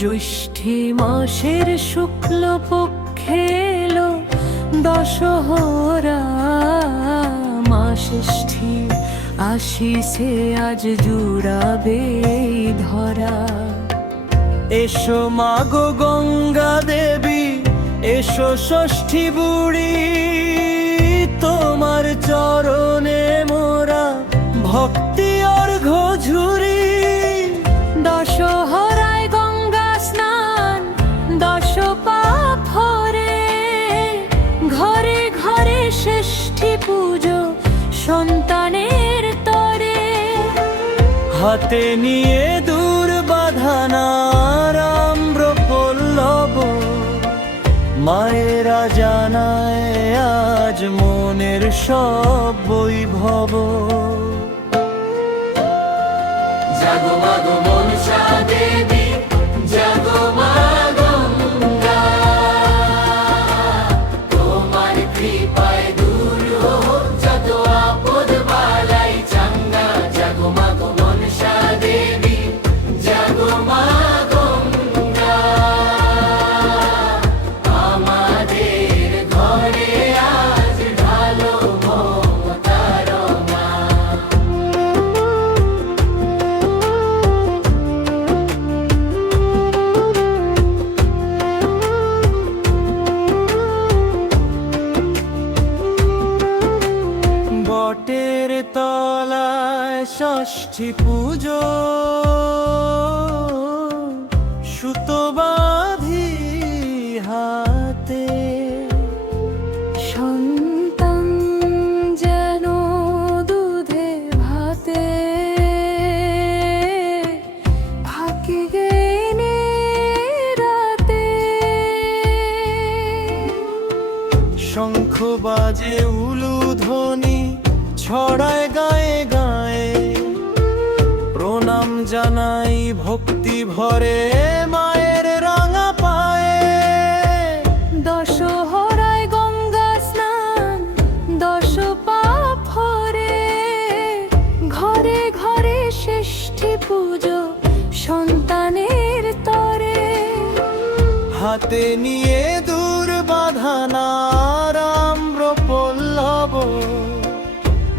জ্যৈষ্ঠী মাসের শুক্ল পক্ষে এলো দশহরা, মা ষষ্ঠী আশিসে আজ জুড়াবে এই ধরা। এসো মাগো গঙ্গা দেবী, এসো ষষ্ঠী বুড়ি, তোমার চরণে মোরা ভক্তি অর্ঘ্য ঝুরি। দশহরায় গঙ্গা স্নান, দশ পাপ হরে, ঘরে ঘরে ষষ্ঠী পুজো সন্তানের তরে। হাতে নিয়ে দূর বাঁধানার আম্রপল্লব, মায়েরা জানায় আজ মনের সব বৈভব। জাগো মাগো মনসা দেবী, জাগো মা গঙ্গা, তোমার কৃপায় দূর হোক যত আপদ বালাই চাঙ্গা। জাগো মাগো মনসা দেবী, জাগো মা গঙ্গা, আমাদের ঘরে আজ ঢালো মমতার রঙা। বটের তলায় ষষ্ঠী পুজো, সুতো বাঁধি হাতে। সন্তান যেন দুধে ভাতে, ফাঁকি গেনে রাতে। শঙ্খ বাজে উলুধ্বনি ছড়ায় গায়ে গায়ে, প্রণাম জানাই ভক্তি ভরে মায়ের রাঙা পায়ে। দশহরায় গঙ্গা স্নান, দশ পাপ হরে, ঘরে ঘরে ষষ্ঠী পুজো সন্তানের তরে। হাতে নিয়ে দূর বাঁধানার আম্রপল্লব,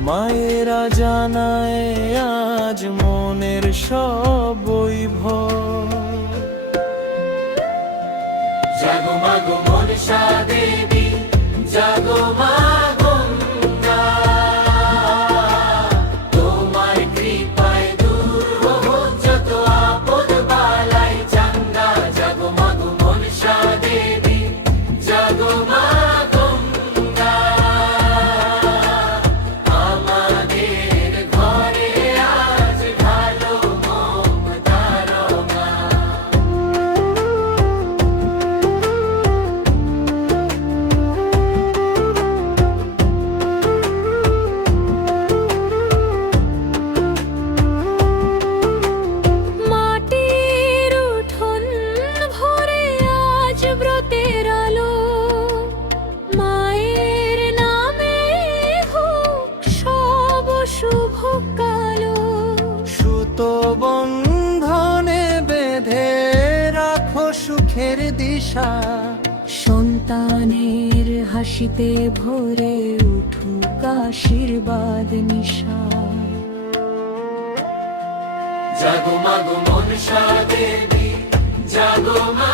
মায়েরা জানায় আজ মনের সব বৈভব। জাগো মাগো মনসা দেবী, জাগো মা গঙ্গা, তোমার কৃপায় দূর হোক যত আপদ বালাই চাঙ্গা। জাগো মাগো মনসা দেবী, জাগো মা গঙ্গা, আমাদের ঘরে আজ ঢালো মমতার রঙা। মাটির উঠোন ভরে আজ ব্রতের আলো, মায়ের নামে হোক সব শুভ কালো। সুতো বন্ধনে বেঁধে রাখো সুখের দিশা, সন্তানের হাসিতে ভরে উঠুক আশীর্বাদ নিশা। জাগো মাগো মনসা দেবী, জাগো মা